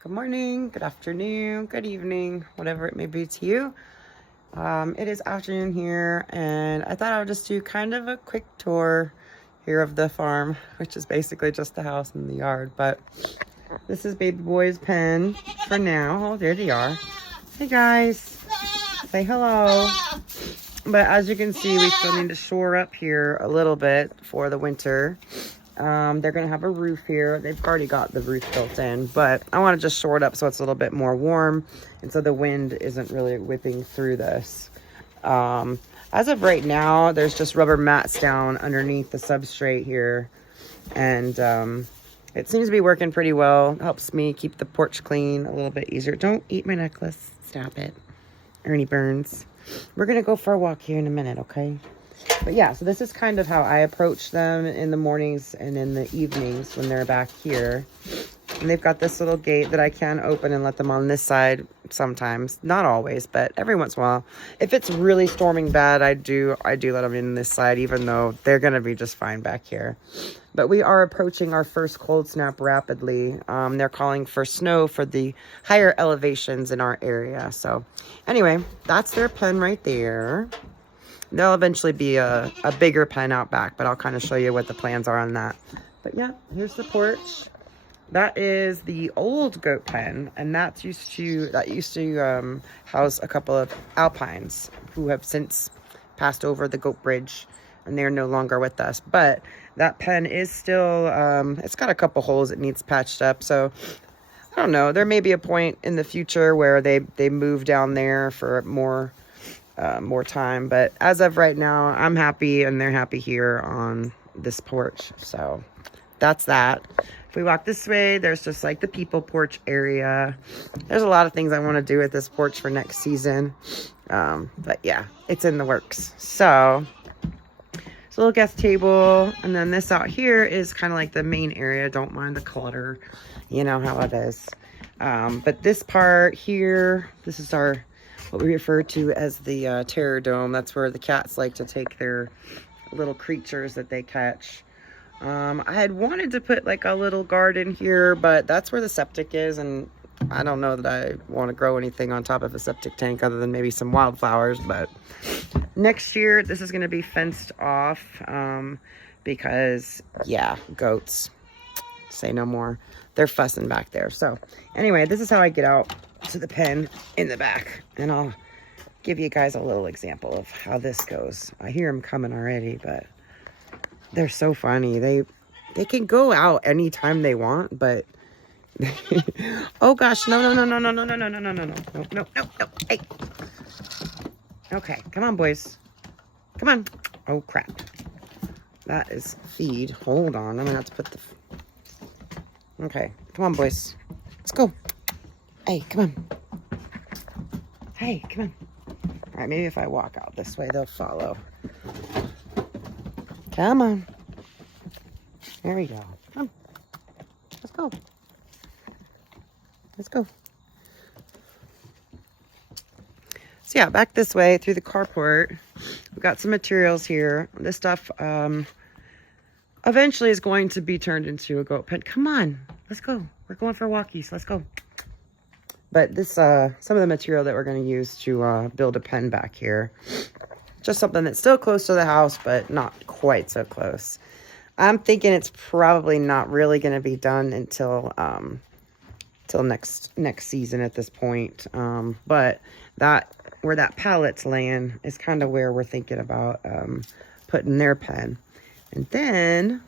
Good morning, good afternoon, good evening, whatever it may be to you. It is afternoon here, and I thought I would just do kind of a quick tour here of the farm, which is basically just the house and the yard. But this is baby boy's pen for now. Oh, there they are. Hey guys, say hello. But as you can see, we still need to shore up here a little bit for the winter. They're going to have a roof here. They've already got the roof built in, but I want to just shore it up so it's a little bit more warm and so the wind isn't really whipping through this. As of right now, there's just rubber mats down underneath the substrate here, and it seems to be working pretty well. It helps me keep the porch clean a little bit easier. Don't eat my necklace. Stop it. Ernie Burns. We're going to go for a walk here in a minute, okay? But yeah, so this is kind of how I approach them in the mornings and in the evenings when they're back here. And they've got this little gate that I can open and let them on this side sometimes. Not always, but every once in a while. If it's really storming bad, I do let them in this side, even though they're going to be just fine back here. But we are approaching our first cold snap rapidly. They're calling for snow for the higher elevations in our area. So anyway, that's their pen right there. There'll eventually be a bigger pen out back, but I'll kind of show you what the plans are on that. But yeah, here's the porch. That is the old goat pen, and that used to house a couple of alpines who have since passed over the goat bridge, and they're no longer with us. But that pen is still, it's got a couple holes it needs patched up, so I don't know. There may be a point in the future where they move down there for more time, but as of right now, I'm happy and they're happy here on this porch. So that's that. If we walk this way, there's just like the people porch area. There's a lot of things I want to do with this porch for next season, but yeah, it's in the works. So it's a little guest table, and then this out here is kind of like the main area. Don't mind the clutter, you know how it is. But this part here, this is what we refer to as the terror dome. That's where the cats like to take their little creatures that they catch. I had wanted to put like a little garden here, but that's where the septic is, and I don't know that I want to grow anything on top of a septic tank other than maybe some wildflowers. But next year this is going to be fenced off, because yeah, goats, say no more. They're fussing back there. So anyway, this is how I get out to the pen in the back, and I'll give you guys a little example of how this goes. I hear them coming already, but they're so funny. They can go out anytime they want, but oh gosh, no, hey, okay, come on boys, come on. Oh crap, that is feed. Hold on, I'm gonna have to put the okay, come on boys, let's go. Hey, come on. Hey, come on. All right, maybe if I walk out this way, they'll follow. Come on. There we go. Come on. Let's go. Let's go. So yeah, back this way through the carport. We've got some materials here. This stuff eventually is going to be turned into a goat pen. Come on. Let's go. We're going for walkies. Let's go. But this, some of the material that we're going to use to build a pen back here. Just something that's still close to the house, but not quite so close. I'm thinking it's probably not really going to be done until till next season at this point. But where that pallet's laying is kind of where we're thinking about putting their pen. And then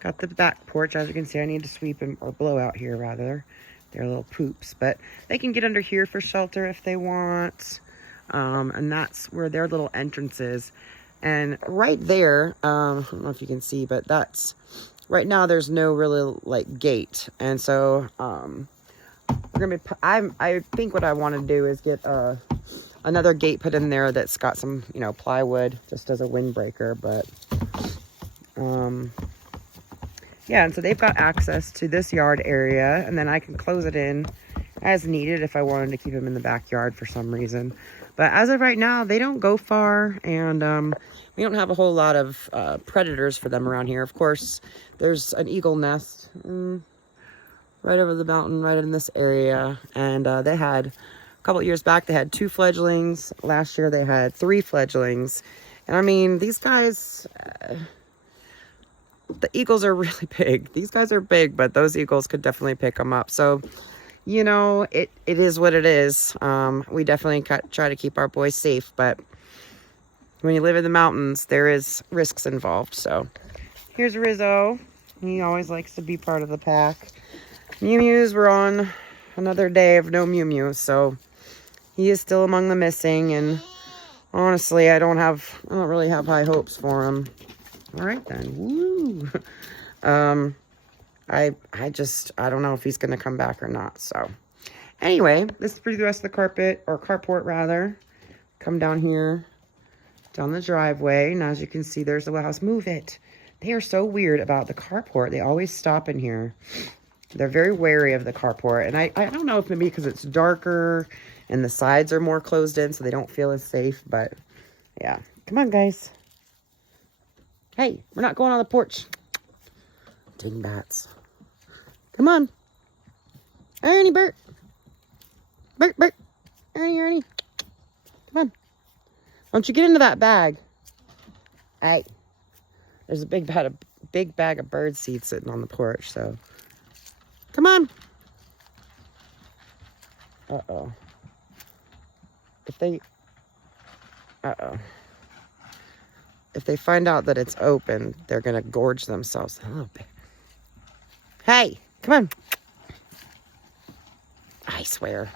got the back porch. As you can see, I need to sweep or blow out here rather. They're little poops, but they can get under here for shelter if they want. And that's where their little entrance is. And right there, I don't know if you can see, but that's right now there's no really like gate. And so we're gonna be I think what I want to do is get another gate put in there that's got some, you know, plywood just as a windbreaker. But yeah, and so they've got access to this yard area, and then I can close it in as needed if I wanted to keep them in the backyard for some reason. But as of right now, they don't go far, and we don't have a whole lot of predators for them around here. Of course, there's an eagle nest right over the mountain, right in this area. And they had, a couple of years back, they had 2 fledglings. Last year they had 3 fledglings. And I mean, these guys, the eagles are really big. These guys are big, but those eagles could definitely pick them up. So, you know, it is what it is. We definitely try to keep our boys safe, but when you live in the mountains, there is risks involved. So here's Rizzo. He always likes to be part of the pack. Mew Mews, we're on another day of no Mew Mews, so he is still among the missing, and honestly, I don't really have high hopes for him. All right then. Woo. I don't know if he's gonna come back or not. So anyway, this is the rest of the carport rather. Come down here, down the driveway, and as you can see, there's the well house. Move it. They are so weird about the carport. They always stop in here. They're very wary of the carport, and I don't know if maybe because it's darker and the sides are more closed in, so they don't feel as safe. But yeah, come on, guys. Hey, we're not going on the porch. Dingbats. Come on. Ernie, Bert. Bert. Ernie. Come on. Why don't you get into that bag? Hey. There's a big bag of bird seed sitting on the porch, so. Come on. Uh-oh. If they find out that it's open, they're going to gorge themselves a little bit. Hey, come on. I swear.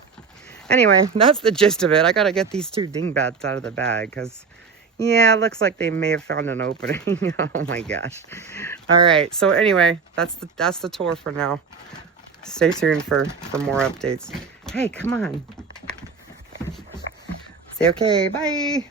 Anyway, that's the gist of it. I got to get these 2 dingbats out of the bag because, yeah, it looks like they may have found an opening. Oh my gosh. All right. So anyway, that's the tour for now. Stay tuned for more updates. Hey, come on. Say okay. Bye.